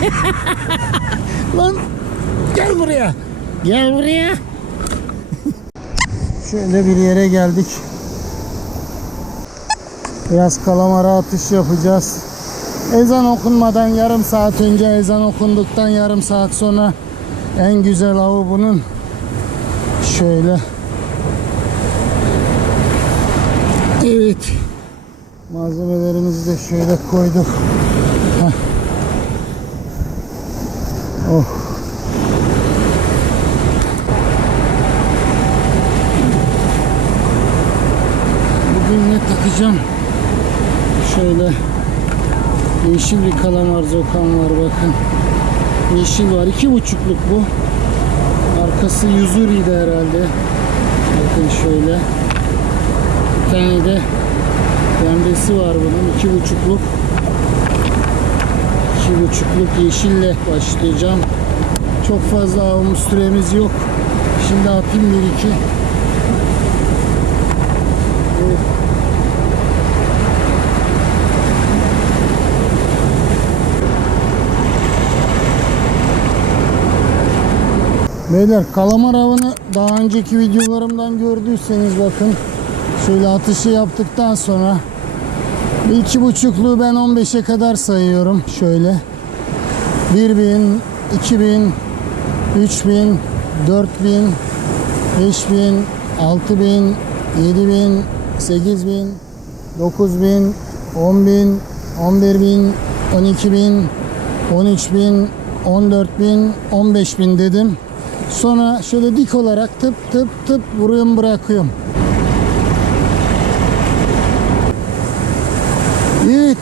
Lan gel buraya. Gel buraya. Şöyle bir yere geldik. Biraz kalamara atış yapacağız. Ezan okunmadan yarım saat önce ezan okunduktan yarım saat sonra en güzel avı bunun. Şöyle. Evet. Malzemelerimizi de şöyle koyduk. Heh. Oh. Bugün ne takacağım? Şöyle yeşil bir kalamar zokan var bakın. Yeşil var. iki buçukluk bu. Arkası Yuzuri'ydi herhalde. Bakın şöyle. Bir tane de pembesi var bunun. iki buçukluk. İki buçukluk yeşille başlayacağım. Çok fazla avımız süremiz yok. Şimdi atayım bir iki. Beyler kalamar avını daha önceki videolarımdan gördüyseniz bakın şöyle atışı yaptıktan sonra iki buçukluğu ben 15'e kadar sayıyorum şöyle 1000 2000 3000 4000 5000 6000 7000 8000 9000 10000 11000 12000 13000 14000 15000 dedim. Sonra şöyle dik olarak tıp tıp tıp vuruyorum bırakıyorum. Evet.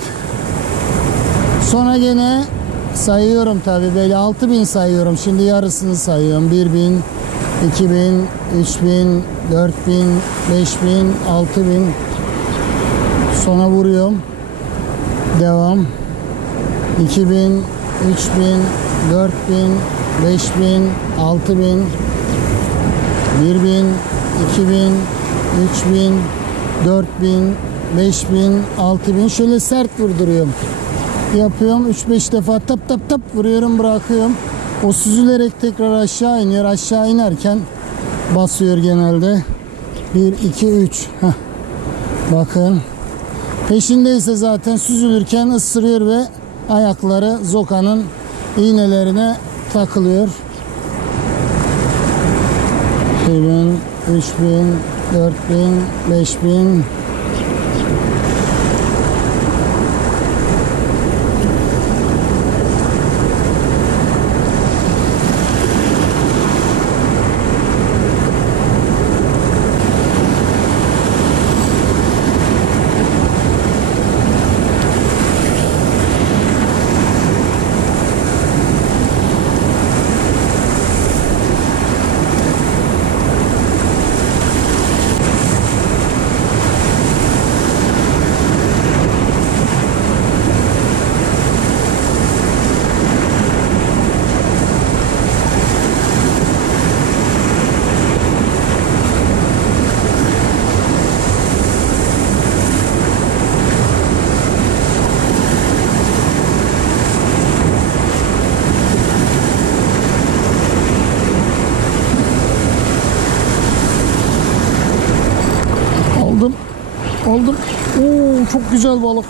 Sonra gene sayıyorum tabi böyle 6000 sayıyorum. Şimdi yarısını sayıyorum. 1000, 2000, 3000, 4000, 5000, 6000. Sonra vuruyorum. Devam. 2000, 3000, 4000, 5000, 6000, 1000, 2000, 3000, 4000, 5000, 6000 şöyle sert vurduruyorum. Yapıyorum 3-5 defa tap tap tap vuruyorum bırakıyorum. O süzülerek tekrar aşağı iniyor. Aşağı inerken basıyor genelde. 1, 2, 3. Heh. Bakın. Peşindeyse zaten süzülürken ısırıyor ve ayakları zokanın iğnelerine takılıyor. 2000, 3000, 4000, 5000 Aldım. Aldım. Oo çok güzel balık.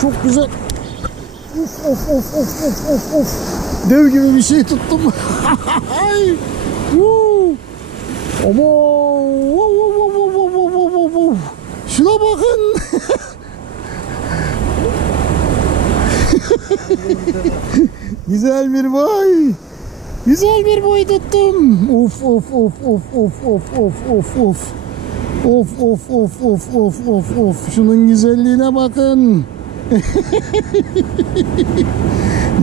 Çok güzel. Of of of of of of of. Dev gibi bir şey tuttum. Ama. Şuna bakın. güzel bir boy. Güzel bir boy tuttum. Of of of of of of of of of. Of of of of of of of. Şunun güzelliğine bakın.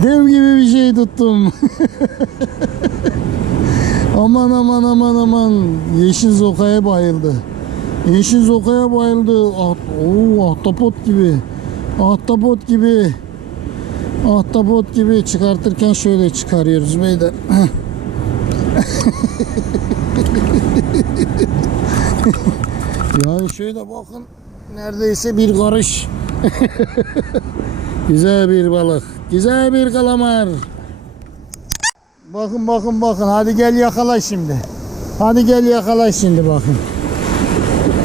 Dev gibi bir şey tuttum. aman aman aman aman. Yeşil zokaya bayıldı. Yeşil zokaya bayıldı. Ah, oo, ahtapot gibi. Ahtapot gibi. Ahtapot gibi çıkartırken şöyle çıkarıyoruz beyler. Yani şöyle bakın neredeyse bir karış. Güzel bir balık. Güzel bir kalamar. Bakın bakın bakın. Hadi gel yakala şimdi. Hadi gel yakala şimdi bakın.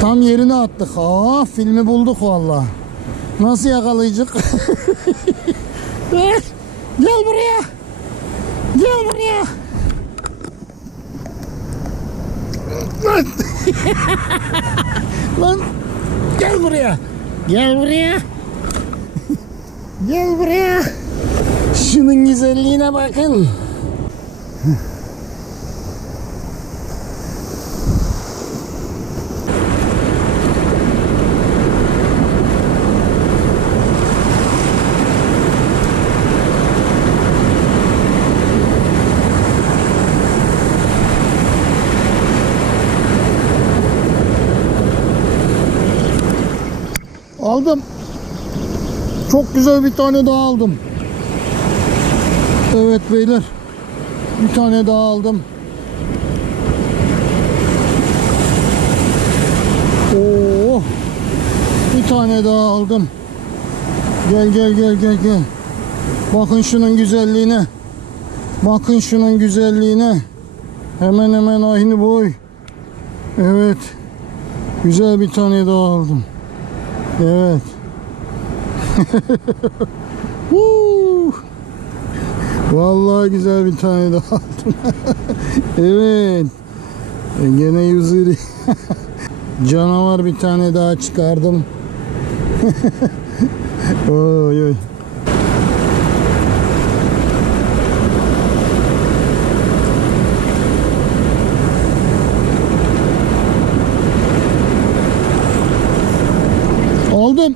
Tam yerine attık. Aa filmi bulduk valla. Nasıl yakalayacak? Gel buraya. Gel buraya. Lan. Lan. Gel buraya. Gel buraya. Gel buraya. Şunun güzelliğine bakın. Aldım. Çok güzel bir tane daha aldım. Evet beyler. Bir tane daha aldım. Oo. Bir tane daha aldım. Gel gel gel gel gel. Bakın şunun güzelliğine. Bakın şunun güzelliğine. Hemen hemen aynı boy. Evet. Güzel bir tane daha aldım. Evet. Vallahi güzel bir tane daha aldım. evet. E, Gene yüzürü. Canavar bir tane daha çıkardım. oy oy. Aldım.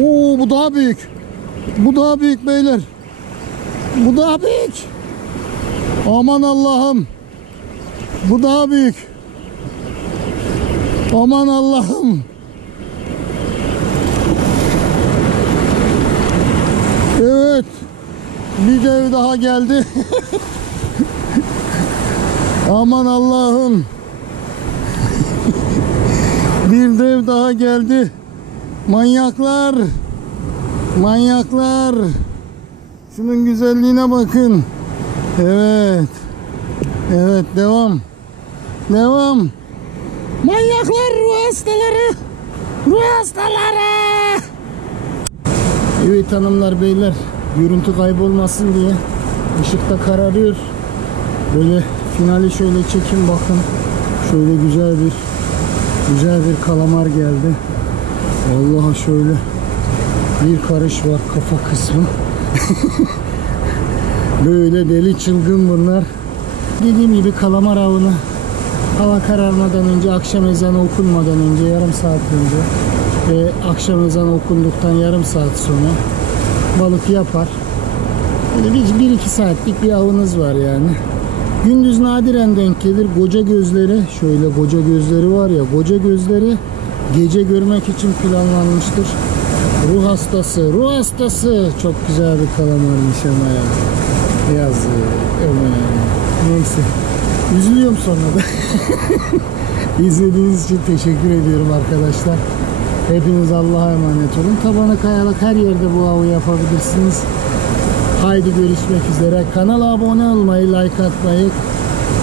Oo bu daha büyük. Bu daha büyük beyler. Bu daha büyük. Aman Allah'ım. Bu daha büyük. Aman Allah'ım. Evet. Bir dev daha geldi. Aman Allah'ım. Bir dev daha geldi. Manyaklar. Manyaklar. Şunun güzelliğine bakın. Evet. Evet devam. Devam. Manyaklar ruh hastaları. Ruh hastaları. Evet hanımlar beyler. Görüntü kaybolmasın diye. ışıkta kararıyor. Böyle finali şöyle çekin bakın. Şöyle güzel bir güzel bir kalamar geldi. Vallahi şöyle bir karış var kafa kısmı. Böyle deli çılgın bunlar. Dediğim gibi kalamar avını hava kararmadan önce akşam ezanı okunmadan önce yarım saat önce ve akşam ezanı okunduktan yarım saat sonra balık yapar. Böyle bir, bir iki saatlik bir avınız var yani. Gündüz nadiren denk gelir. Koca gözleri, şöyle koca gözleri var ya, koca gözleri gece görmek için planlanmıştır. Ruh hastası, ruh hastası. Çok güzel bir kalamarmış ama ya. Aman. Neyse. Üzülüyorum sonra da. İzlediğiniz için teşekkür ediyorum arkadaşlar. Hepiniz Allah'a emanet olun. Tabana kayalık her yerde bu avı yapabilirsiniz. Haydi görüşmek üzere. Kanala abone olmayı, like atmayı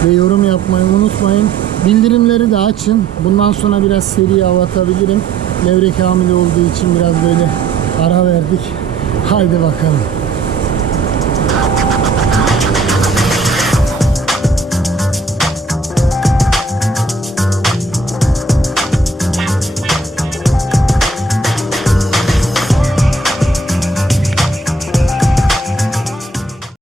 ve yorum yapmayı unutmayın. Bildirimleri de açın. Bundan sonra biraz seri av atabilirim. Levrek hamile olduğu için biraz böyle ara verdik. Haydi bakalım.